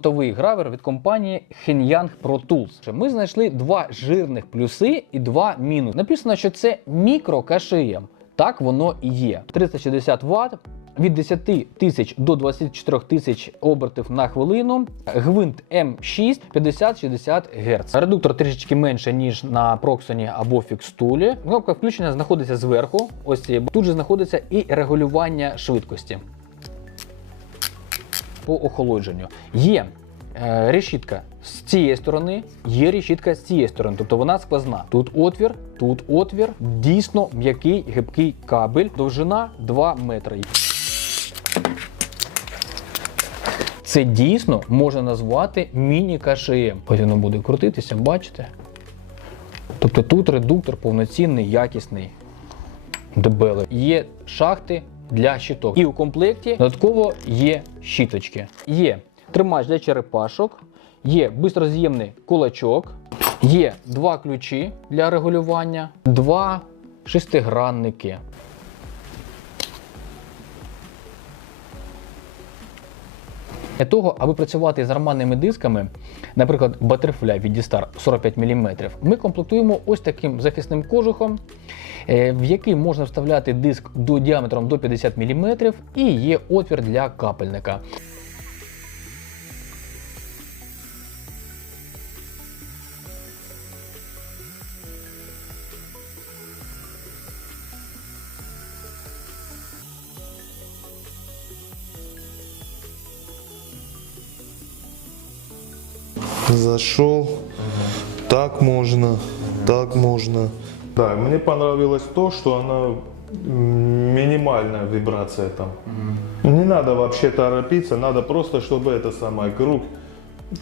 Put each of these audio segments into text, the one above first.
Готовий гравер від компанії Henyang Pro Tools. Ми знайшли два жирних плюси і два мінуси. Написано, що це мікрокашиєм. Так воно і є. 360 Вт. Від 10 тисяч до 24 тисяч обертів на хвилину. Гвинт М6 50-60 Гц. Редуктор трішечки менше, ніж на Proxoні або фікстулі. Кнопка включення знаходиться зверху. Ось тут же знаходиться і регулювання швидкості по охолодженню. Є е, решітка з цієї сторони, є решітка з цієї сторони, тобто вона сквозна. Тут отвір, тут отвір, дійсно м'який гибкий кабель, довжина 2 метри. Це дійсно можна назвати міні-КШМ. Воно буде крутитися, бачите? Тобто тут редуктор повноцінний, якісний, дебелий. Є шахти для щиток. І у комплекті додатково є щіточки. Є тримач для черепашок, є бистроз'ємний кулачок, є два ключі для регулювання, два шестигранники. Для того, аби працювати з арманними дисками, наприклад, Butterfly від D-Star 45 мм, ми комплектуємо ось таким захисним кожухом, е, в який можна вставляти диск до діаметром до 50 мм і є отвір для капельника. Зашел. Так можно, так можно. Да, мне понравилось то, что она минимальная вибрация там. Не надо вообще торопиться, надо просто, чтобы это самое круг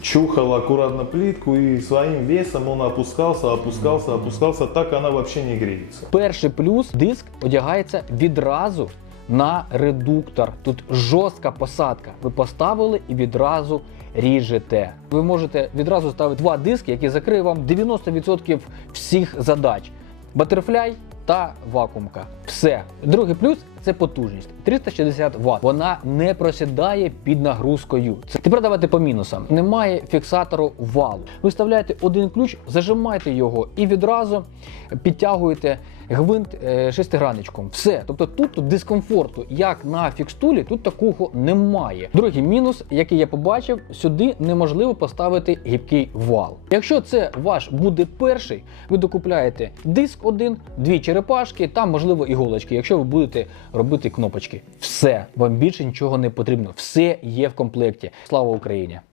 чухал аккуратно плитку и своим весом он опускался, опускался, опускался, так она вообще не греется. Перший плюс диск одягається відразу на редуктор. Тут жорстка посадка. Ви поставили і відразу ріжете. Ви можете відразу ставити два диски, які закриють вам 90% всіх задач. Батерфляй та вакуумка. Все. Другий плюс це потужність 360 Вт. Вона не просідає під нагрузкою. Це тепер давайте по мінусам. Немає фіксатору валу. Ви вставляєте один ключ, зажимаєте його і відразу підтягуєте гвинт е, шестигранничком. Все. Тобто тут, тут дискомфорту, як на фікстулі, тут такого немає. Другий мінус, який я побачив, сюди неможливо поставити гібкий вал. Якщо це ваш буде перший, ви докупляєте диск один, дві черепашки, там можливо іголочки, якщо ви будете робити кнопочки. Все, вам більше нічого не потрібно. Все є в комплекті. Слава Україні!